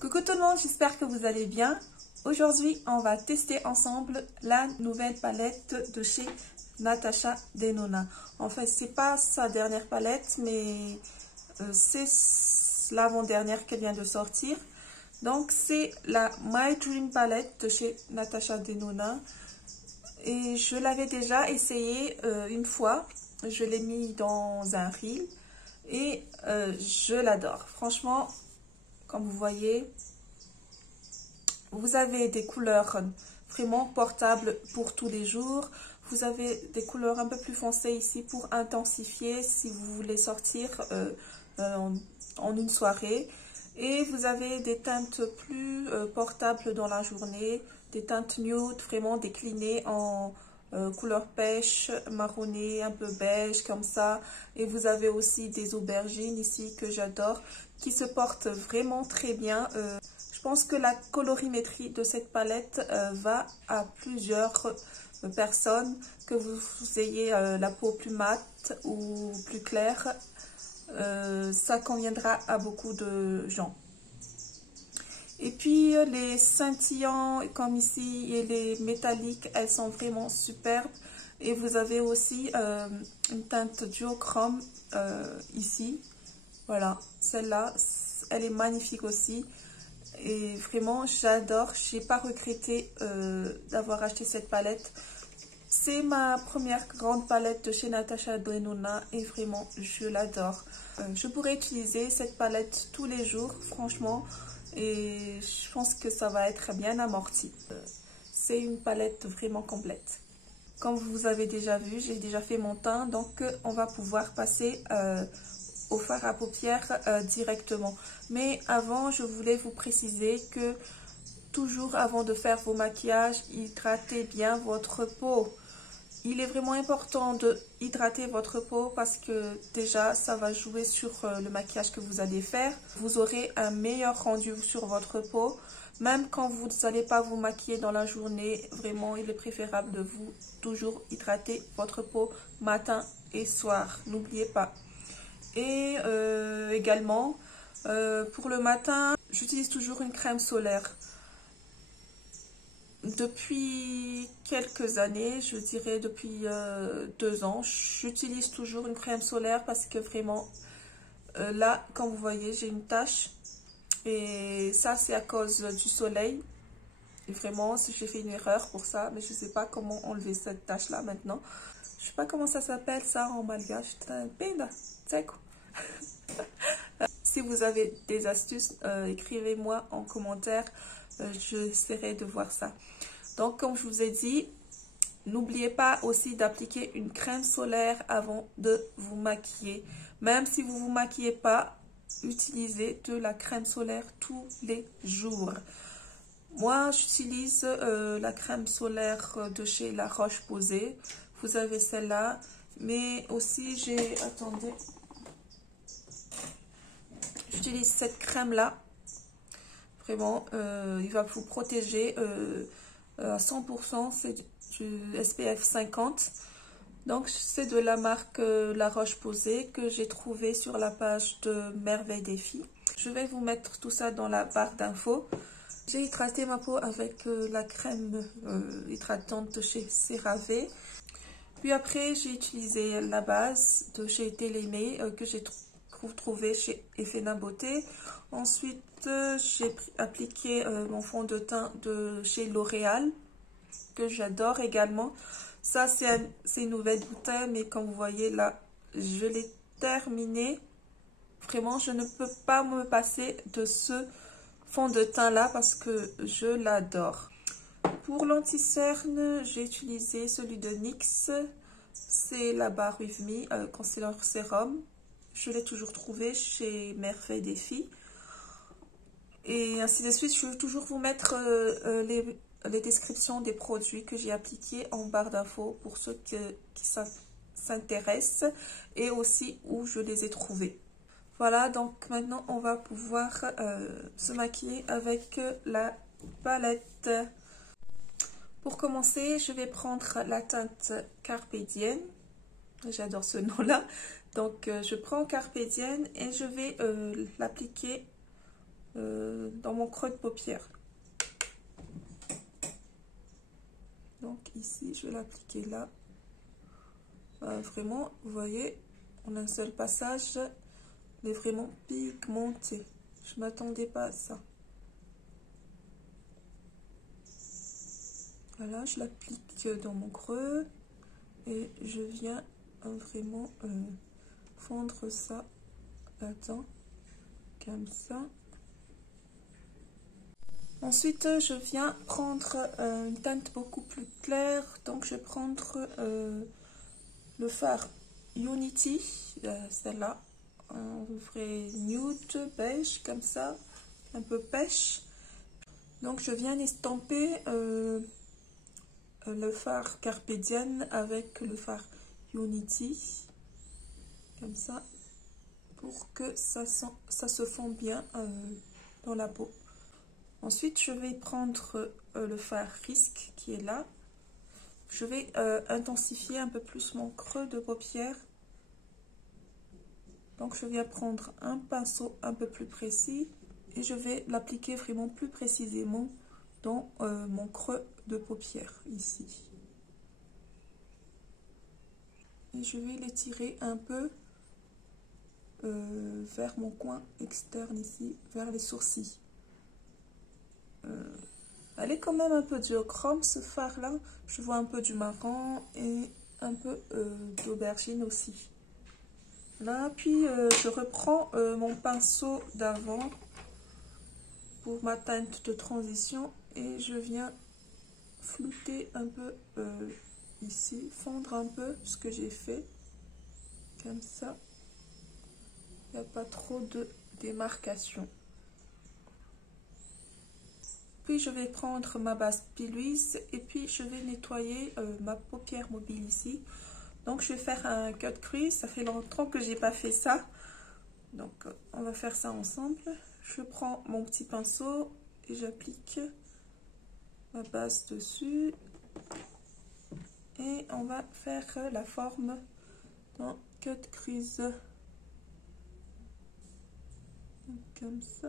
Coucou tout le monde, j'espère que vous allez bien. Aujourd'hui, on va tester ensemble la nouvelle palette de chez Natasha Denona. En fait, c'est pas sa dernière palette, mais c'est l'avant-dernière qu'elle vient de sortir. Donc, c'est la My Dream Palette de chez Natasha Denona. Et je l'avais déjà essayé une fois. Je l'ai mis dans un reel et je l'adore. Franchement, comme vous voyez, vous avez des couleurs vraiment portables pour tous les jours. Vous avez des couleurs un peu plus foncées ici pour intensifier si vous voulez sortir en une soirée. Et vous avez des teintes plus portables dans la journée, des teintes nude vraiment déclinées en couleur pêche, marronné, un peu beige comme ça. Et vous avez aussi des aubergines ici que j'adore, qui se portent vraiment très bien. Je pense que la colorimétrie de cette palette va à plusieurs personnes, que vous ayez la peau plus mate ou plus claire. Ça conviendra à beaucoup de gens. Et puis les scintillants comme ici et les métalliques, elles sont vraiment superbes. Et vous avez aussi une teinte duochrome ici. Voilà, celle-là, elle est magnifique aussi. Et vraiment, j'adore. J'ai pas regretté d'avoir acheté cette palette. C'est ma première grande palette de chez Natasha Denona et vraiment, je l'adore. Je pourrais utiliser cette palette tous les jours, franchement. Et je pense que ça va être bien amorti. C'est une palette vraiment complète. Comme vous avez déjà vu, j'ai déjà fait mon teint. Donc, on va pouvoir passer au fard à paupières directement. Mais avant, je voulais vous préciser que toujours avant de faire vos maquillages, hydratez bien votre peau. Il est vraiment important de hydrater votre peau parce que déjà, ça va jouer sur le maquillage que vous allez faire. Vous aurez un meilleur rendu sur votre peau. Même quand vous n'allez pas vous maquiller dans la journée, vraiment, il est préférable de vous toujours hydrater votre peau matin et soir. N'oubliez pas. Et également, pour le matin, j'utilise toujours une crème solaire. Depuis quelques années, je dirais depuis 2 ans, j'utilise toujours une crème solaire parce que vraiment, là, comme vous voyez, j'ai une tache. Et ça, c'est à cause du soleil. Et vraiment, si j'ai fait une erreur pour ça, mais je ne sais pas comment enlever cette tache-là maintenant. Je ne sais pas comment ça s'appelle ça en malgache. Si vous avez des astuces, écrivez-moi en commentaire. J'essaierai de voir ça. Donc, comme je vous ai dit, n'oubliez pas aussi d'appliquer une crème solaire avant de vous maquiller. Même si vous ne vous maquillez pas, utilisez de la crème solaire tous les jours. Moi, j'utilise la crème solaire de chez La Roche-Posay. Vous avez celle-là. Mais aussi, j'ai... Attendez. J'utilise cette crème-là. Vraiment, il va vous protéger à 100%. C'est du SPF 50. Donc, c'est de la marque La Roche-Posay que j'ai trouvé sur la page de Merveille des Filles. Je vais vous mettre tout ça dans la barre d'infos. J'ai hydraté ma peau avec la crème hydratante de chez CeraVe. Puis après, j'ai utilisé la base de chez Télémé que j'ai trouvé chez Effena Beauté. Ensuite, j'ai appliqué mon fond de teint de chez L'Oréal, que j'adore également. Ça, c'est une nouvelle bouteille, mais comme vous voyez là, je l'ai terminé. Vraiment, je ne peux pas me passer de ce fond de teint là parce que je l'adore. Pour l'anti-cerne, j'ai utilisé celui de NYX. C'est la barre With Me Concealer Sérum. Je l'ai toujours trouvé chez Merveille des Filles. Et ainsi de suite, je vais toujours vous mettre les descriptions des produits que j'ai appliqués en barre d'infos pour ceux qui s'intéressent et aussi où je les ai trouvés. Voilà, donc maintenant on va pouvoir se maquiller avec la palette. Pour commencer, je vais prendre la teinte Carpe Diem. J'adore ce nom-là. Donc, je prends Carpe Diem et je vais l'appliquer dans mon creux de paupière. Donc ici, je vais l'appliquer là. Vraiment, vous voyez, en un seul passage, il est vraiment pigmenté. Je ne m'attendais pas à ça. Voilà, je l'applique dans mon creux et je viens vraiment fondre ça là-dedans, comme ça. Ensuite, je viens prendre une teinte beaucoup plus claire, donc je vais prendre le fard Unity, celle-là, en vrai nude, beige, comme ça, un peu pêche. Donc je viens estamper le fard Carpe Diem avec le fard Unity, comme ça, pour que ça se fond bien dans la peau. Ensuite, je vais prendre le fard Risk qui est là. Je vais intensifier un peu plus mon creux de paupière. Donc, je viens prendre un pinceau un peu plus précis et je vais l'appliquer vraiment plus précisément dans mon creux de paupière, ici. Et je vais l'étirer un peu vers mon coin externe ici, vers les sourcils. Elle est quand même un peu duochrome ce fard là, je vois un peu du marron et un peu d'aubergine aussi. Là, puis je reprends mon pinceau d'avant pour ma teinte de transition et je viens flouter un peu ici, fondre un peu ce que j'ai fait, comme ça, il n'y a pas trop de démarcation. Puis je vais prendre ma base Piluise et puis je vais nettoyer ma paupière mobile ici. Donc je vais faire un cut crease, ça fait longtemps que j'ai pas fait ça. Donc on va faire ça ensemble. Je prends mon petit pinceau et j'applique ma base dessus. Et on va faire la forme d'un cut crease. Comme ça.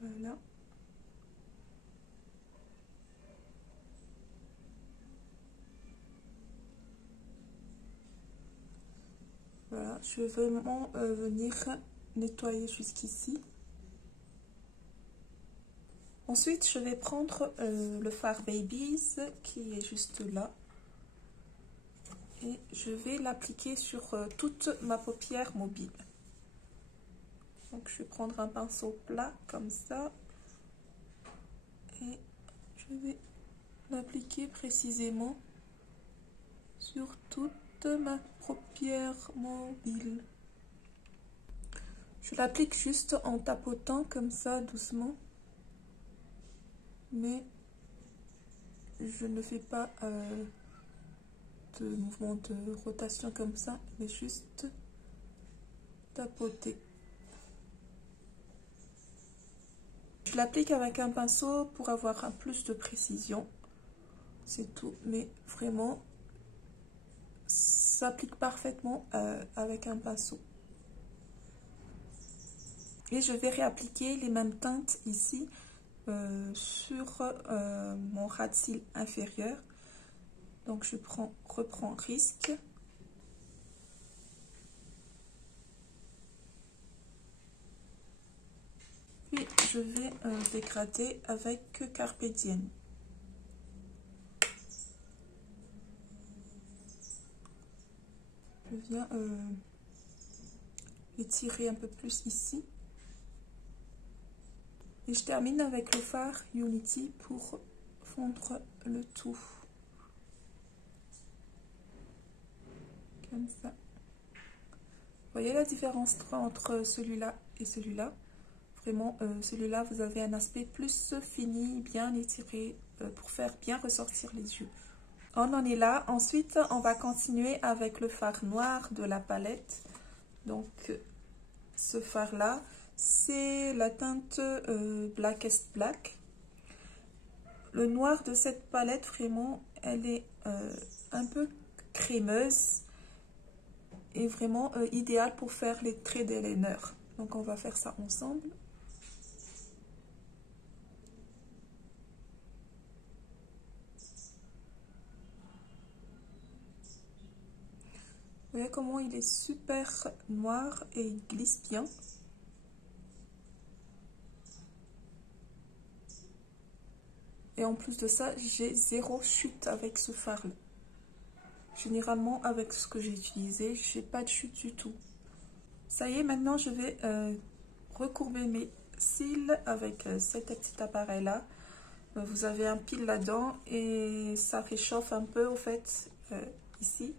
Voilà. Voilà, je vais vraiment venir nettoyer jusqu'ici. Ensuite, je vais prendre le fard Babies qui est juste là. Et je vais l'appliquer sur toute ma paupière mobile. Donc, je vais prendre un pinceau plat comme ça. Et je vais l'appliquer précisément sur toute ma paupière mobile. Je l'applique juste en tapotant comme ça, doucement. Mais je ne fais pas de mouvement de rotation comme ça, mais juste tapoter. Je l'applique avec un pinceau pour avoir un plus de précision. C'est tout, mais vraiment, ça s'applique parfaitement avec un pinceau. Et je vais réappliquer les mêmes teintes ici sur mon ras de cils inférieur. Donc je reprends Risque. Puis je vais dégrader avec Carpe Diem. Je viens étirer un peu plus ici. Et je termine avec le fard Unity pour fondre le tout. Comme ça. Vous voyez la différence entre celui-là et celui-là? Vraiment, celui-là, vous avez un aspect plus fini, bien étiré, pour faire bien ressortir les yeux. On en est là. Ensuite, on va continuer avec le fard noir de la palette. Donc, ce fard-là, c'est la teinte Blackest Black. Le noir de cette palette, vraiment, elle est un peu crémeuse. est vraiment idéal pour faire les traits d'eyeliner. Donc on va faire ça ensemble. Vous voyez comment il est super noir et il glisse bien. Et en plus de ça, j'ai zéro chute avec ce fard-là. Généralement, avec ce que j'ai utilisé, j'ai pas de chute du tout. Ça y est, maintenant je vais recourber mes cils avec cet petit appareil-là. Vous avez un pile là-dedans et ça réchauffe un peu au fait ici.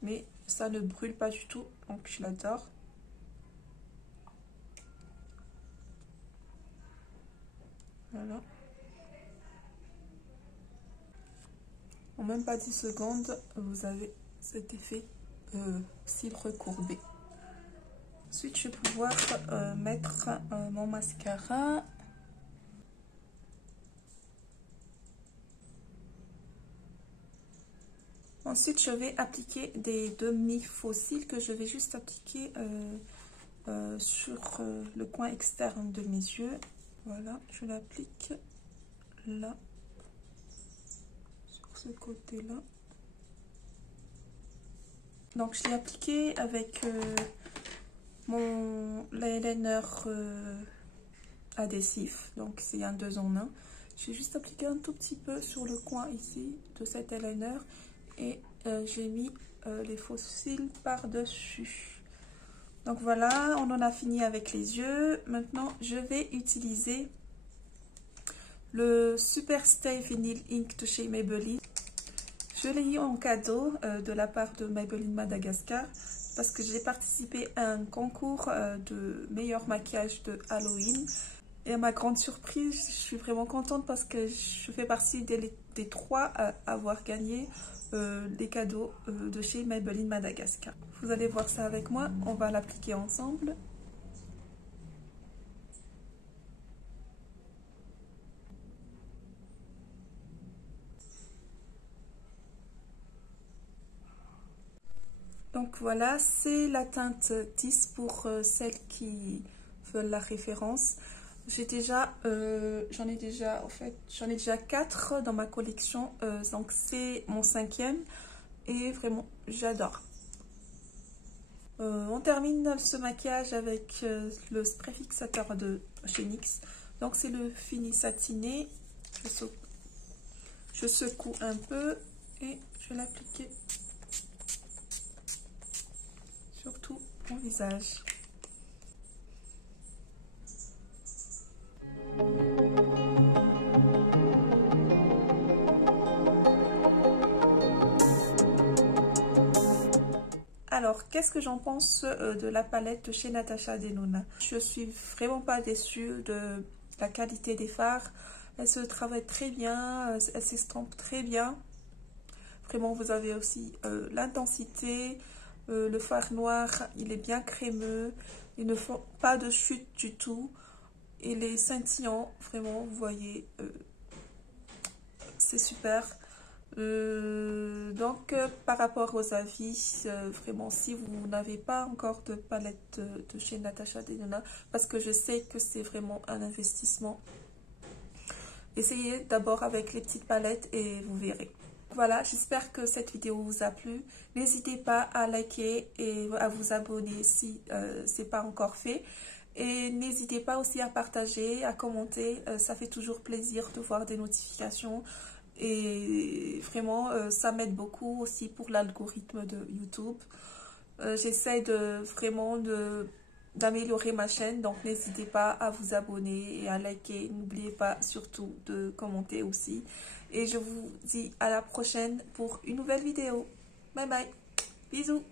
Mais ça ne brûle pas du tout, donc je l'adore. Voilà. En même pas 10 secondes, vous avez cet effet cils recourbés. Ensuite, je vais pouvoir mettre mon mascara. Ensuite, je vais appliquer des demi-faux cils que je vais juste appliquer sur le coin externe de mes yeux. Voilà, je l'applique là, sur ce côté-là. Donc, je l'ai appliqué avec mon eyeliner adhésif. Donc, c'est un 2 en 1. J'ai juste appliqué un tout petit peu sur le coin ici de cet eyeliner. Et j'ai mis les faux cils par-dessus. Donc voilà, on en a fini avec les yeux. Maintenant, je vais utiliser le Super Stay Vinyl Ink de chez Maybelline. Je l'ai eu en cadeau de la part de Maybelline Madagascar parce que j'ai participé à un concours de meilleur maquillage de Halloween. Et à ma grande surprise, je suis vraiment contente parce que je fais partie des 3 à avoir gagné des cadeaux de chez Maybelline Madagascar. Vous allez voir ça avec moi, on va l'appliquer ensemble. Donc voilà, c'est la teinte 10 pour celles qui veulent la référence. J'en ai déjà 4 dans ma collection, donc c'est mon 5e et vraiment j'adore. On termine ce maquillage avec le spray fixateur de chez NYX. Donc c'est le fini satiné. Je secoue un peu et je vais l'appliquer sur tout mon visage. Alors, qu'est-ce que j'en pense de la palette de chez Natasha Denona? Je suis vraiment pas déçue de la qualité des fards. Elle se travaille très bien, elle s'estompe très bien. Vraiment, vous avez aussi l'intensité. Le fard noir, il est bien crémeux. Il ne faut pas de chute du tout. Il est scintillant, vraiment, vous voyez. C'est super. Donc par rapport aux avis, vraiment si vous n'avez pas encore de palette de chez Natasha Denona, parce que je sais que c'est vraiment un investissement, essayez d'abord avec les petites palettes et vous verrez. Voilà, j'espère que cette vidéo vous a plu. N'hésitez pas à liker et à vous abonner si ce n'est pas encore fait. Et n'hésitez pas aussi à partager, à commenter, ça fait toujours plaisir de voir des notifications. Et vraiment, ça m'aide beaucoup aussi pour l'algorithme de YouTube. J'essaie vraiment d'améliorer ma chaîne, donc n'hésitez pas à vous abonner et à liker. N'oubliez pas surtout de commenter aussi. Et je vous dis à la prochaine pour une nouvelle vidéo. Bye bye, bisous.